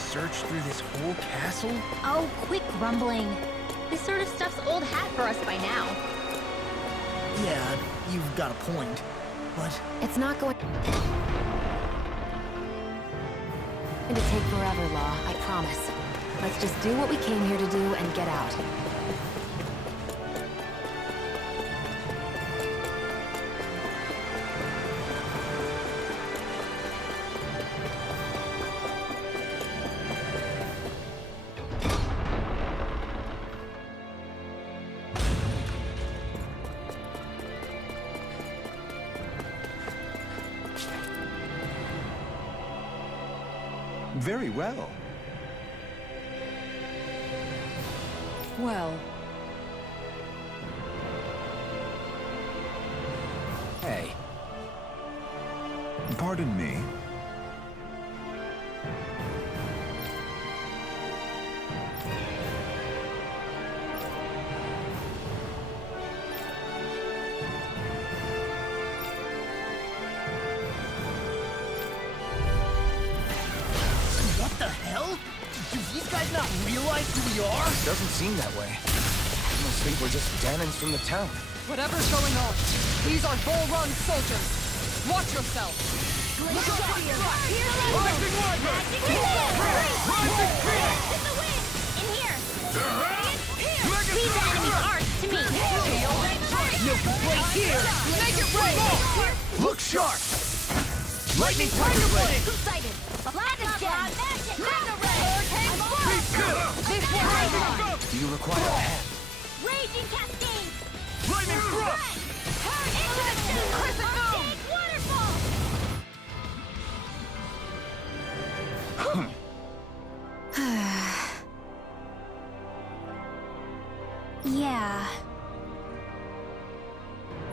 search through this whole castle? Oh, quit grumbling. This sort of stuff's old hat for us by now. Yeah, you've got a point. But It's not going to take forever, Law, I promise. Let's just do what we came here to do and get out. Very well. Well... Hey. Pardon me. what the hell? Do these guys not realize who we are? Doesn't seem that way. I must think we're just Danons from the town. Whatever's going on, these are Bull-Run soldiers. Watch yourself. Look up here! Rising Rider! Rising Phoenix! With the wind! In here! Mega These enemies aren't to me! No complaints here. Make it rain. Look sharp! Lightning Tiger Blade. Two-sided! Black again! Mega Ray! This will rain. Do you require a hand? Raging Cascade! Lightning Thrust! Crescent Moon! Waterfall! Yeah.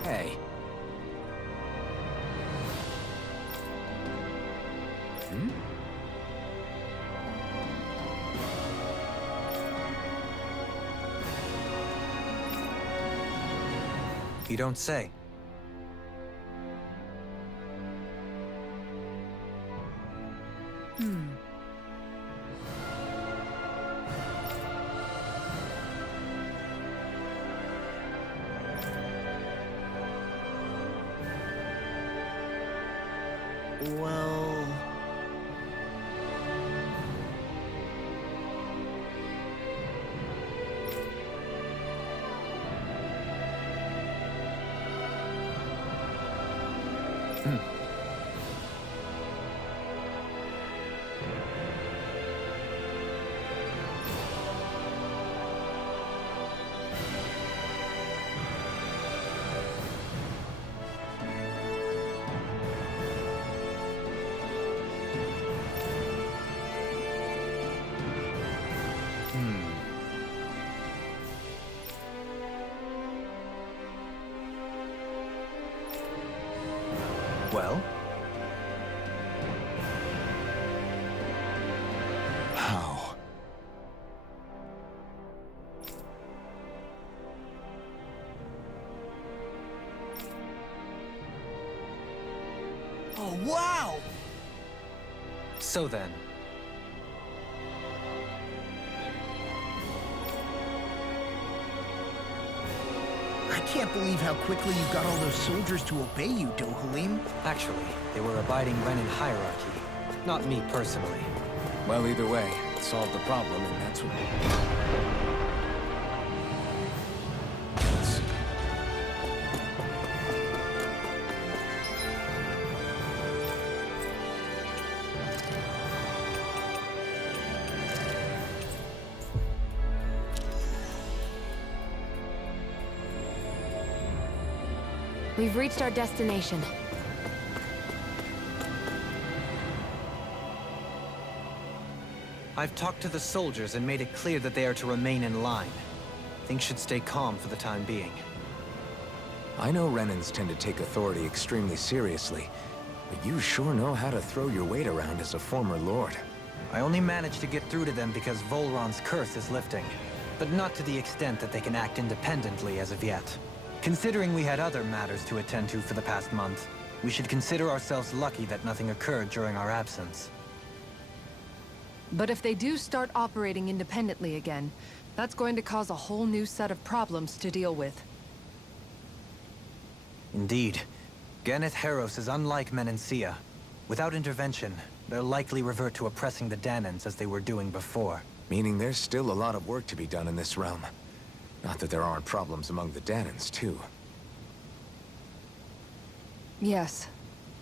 Hey. You don't say. Well... Well? How? Oh, wow! So then. I can't believe how quickly you got all those soldiers to obey you, Dohalim. Actually, they were abiding Renan hierarchy, not me personally. Well, either way, it solved the problem, and that's what... We've reached our destination. I've talked to the soldiers and made it clear that they are to remain in line. Things should stay calm for the time being. I know Renans tend to take authority extremely seriously, but you sure know how to throw your weight around as a former lord. I only managed to get through to them because Volron's curse is lifting, but not to the extent that they can act independently as of yet. Considering we had other matters to attend to for the past month, we should consider ourselves lucky that nothing occurred during our absence. But if they do start operating independently again, that's going to cause a whole new set of problems to deal with. Indeed. Ganeth Heros is unlike Menancia. Without intervention, they'll likely revert to oppressing the Danans as they were doing before. Meaning there's still a lot of work to be done in this realm. Not that there aren't problems among the Danans, too. Yes.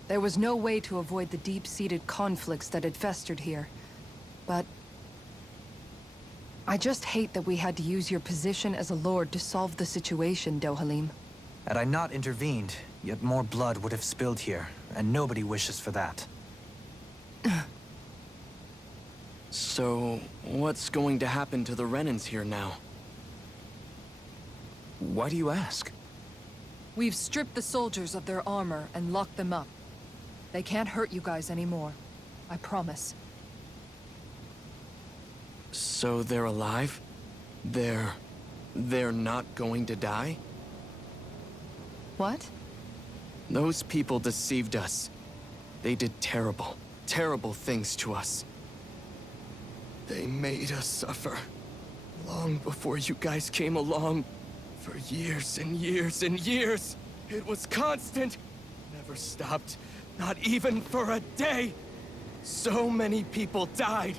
There was no way to avoid the deep-seated conflicts that had festered here. But I just hate that we had to use your position as a lord to solve the situation, Dohalim. Had I not intervened, yet more blood would have spilled here, and nobody wishes for that. So, what's going to happen to the Renans here now? Why do you ask? We've stripped the soldiers of their armor and locked them up. They can't hurt you guys anymore. I promise. So they're alive? They're not going to die? What? Those people deceived us. They did terrible, terrible things to us. They made us suffer. Long before you guys came along. For years and years and years. It was constant. Never stopped. Not even for a day. So many people died.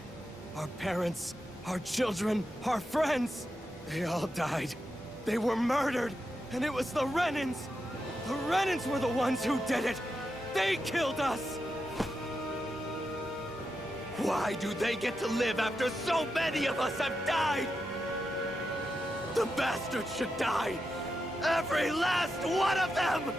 Our parents, our children, our friends. They all died. They were murdered. And it was the Renans. The Renans were the ones who did it. They killed us. Why do they get to live after so many of us have died? The bastards should die! Every last one of them!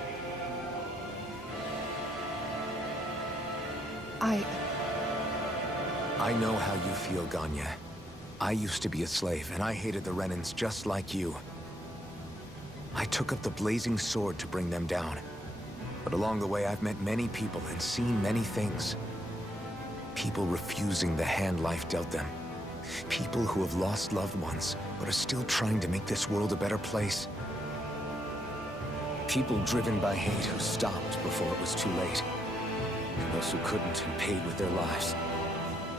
I know how you feel, Ganya. I used to be a slave, and I hated the Renans just like you. I took up the blazing sword to bring them down. But along the way, I've met many people and seen many things. People refusing the hand life dealt them. People who have lost loved ones, but are still trying to make this world a better place. People driven by hate who stopped before it was too late. And those who couldn't and paid with their lives.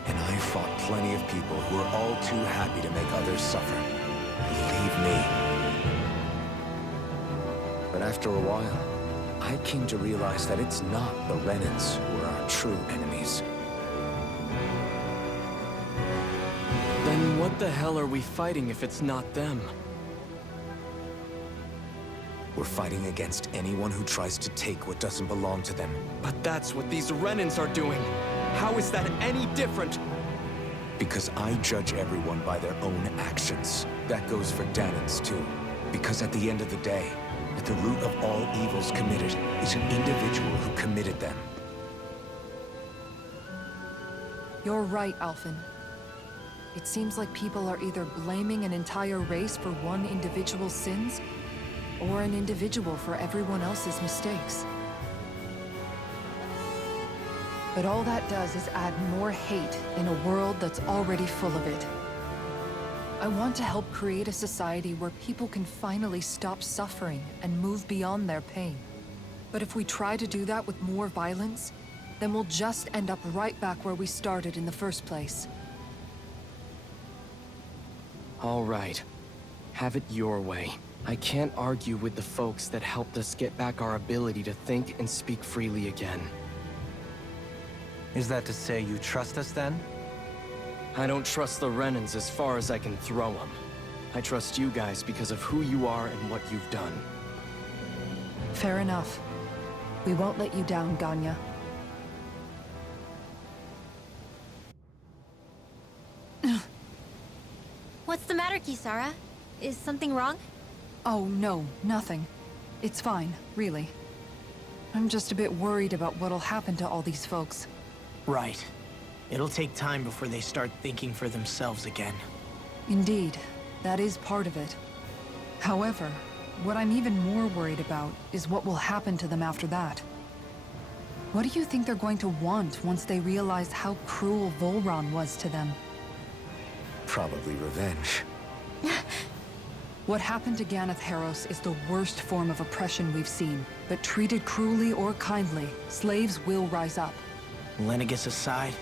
And I fought plenty of people who were all too happy to make others suffer. Believe me. But after a while, I came to realize that it's not the Renans who are our true enemies. Then what the hell are we fighting if it's not them? We're fighting against anyone who tries to take what doesn't belong to them. But that's what these Renans are doing. How is that any different? Because I judge everyone by their own actions. That goes for Danans too. Because at the end of the day, at the root of all evils committed is an individual who committed them. You're right, Alphen. It seems like people are either blaming an entire race for one individual's sins, or an individual for everyone else's mistakes. But all that does is add more hate in a world that's already full of it. I want to help create a society where people can finally stop suffering and move beyond their pain. But if we try to do that with more violence, then we'll just end up right back where we started in the first place. All right. Have it your way. I can't argue with the folks that helped us get back our ability to think and speak freely again. Is that to say you trust us then? I don't trust the Renans as far as I can throw them. I trust you guys because of who you are and what you've done. Fair enough. We won't let you down, Ganya. What's the matter, Kisara? Is something wrong? Oh, no, nothing. It's fine, really. I'm just a bit worried about what'll happen to all these folks. Right. It'll take time before they start thinking for themselves again. Indeed, that is part of it. However, what I'm even more worried about is what will happen to them after that. What do you think they're going to want once they realize how cruel Volron was to them? Probably revenge. What happened to Ganeth Heros is the worst form of oppression we've seen, but treated cruelly or kindly, slaves will rise up. Lenegus aside,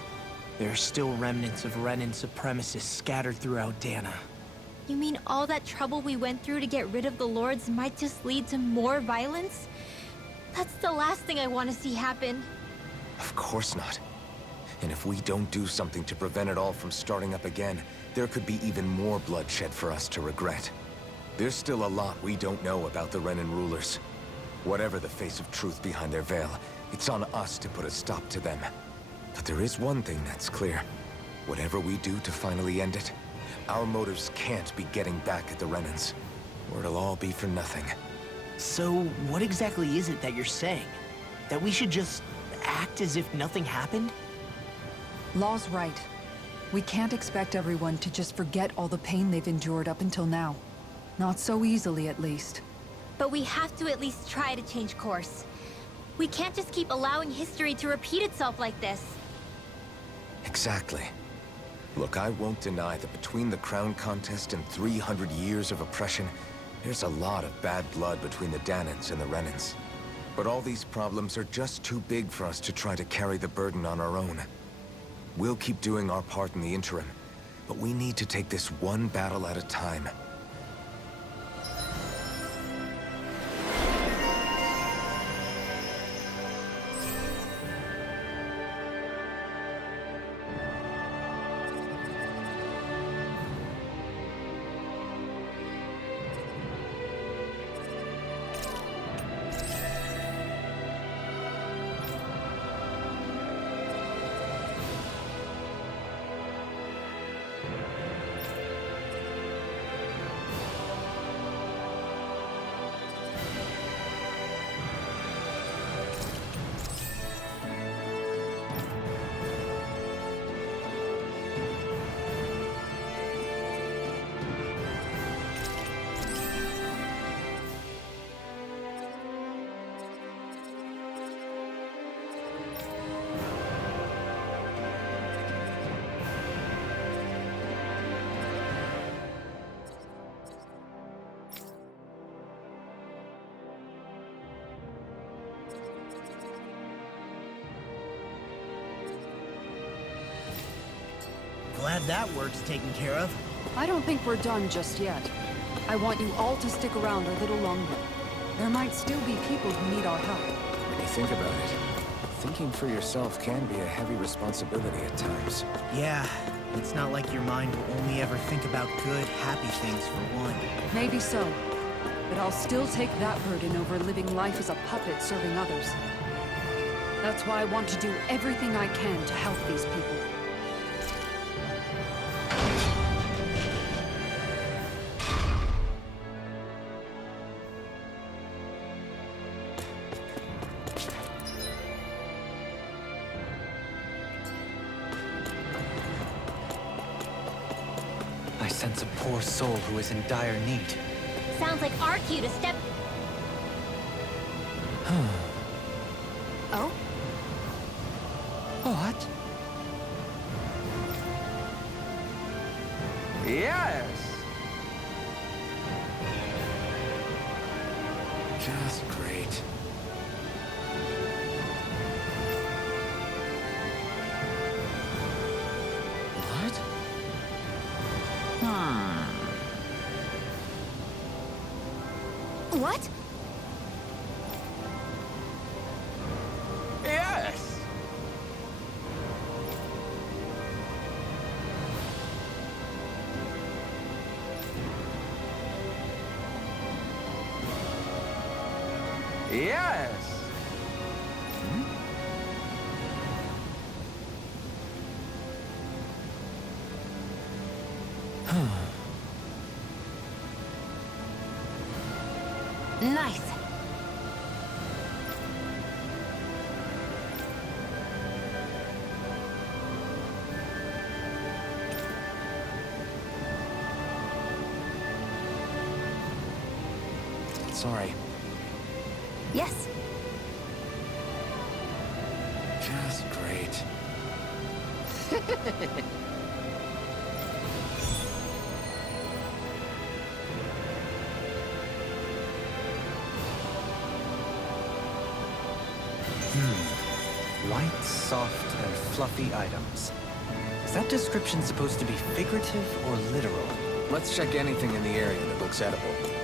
There are still remnants of Renan supremacists scattered throughout Dana. You mean all that trouble we went through to get rid of the Lords might just lead to more violence? That's the last thing I want to see happen. Of course not. And if we don't do something to prevent it all from starting up again, there could be even more bloodshed for us to regret. There's still a lot we don't know about the Renan rulers. Whatever the face of truth behind their veil, it's on us to put a stop to them. But there is one thing that's clear. Whatever we do to finally end it, our motives can't be getting back at the Renans, or it'll all be for nothing. So, what exactly is it that you're saying? That we should just act as if nothing happened? Law's right. We can't expect everyone to just forget all the pain they've endured up until now. Not so easily, at least. But we have to at least try to change course. We can't just keep allowing history to repeat itself like this. Exactly. Look, I won't deny that between the crown contest and 300 years of oppression, there's a lot of bad blood between the Danans and the Renans. But all these problems are just too big for us to try to carry the burden on our own. We'll keep doing our part in the interim, but we need to take this one battle at a time. Glad that work's taken care of. I don't think we're done just yet. I want you all to stick around a little longer. There might still be people who need our help. When you think about it, thinking for yourself can be a heavy responsibility at times. Yeah, it's not like your mind will only ever think about good, happy things for one. Maybe so. But I'll still take that burden over living life as a puppet serving others. That's why I want to do everything I can to help these people. I sense a poor soul who is in dire need. Sounds like our cue to step... Oh? What? Yes! Just great. What? What? Yes! Yes! Nice. Sorry. Yes. Just great. Light, soft, and fluffy items. that description supposed to be figurative or literal? Let's check anything in the area that looks edible.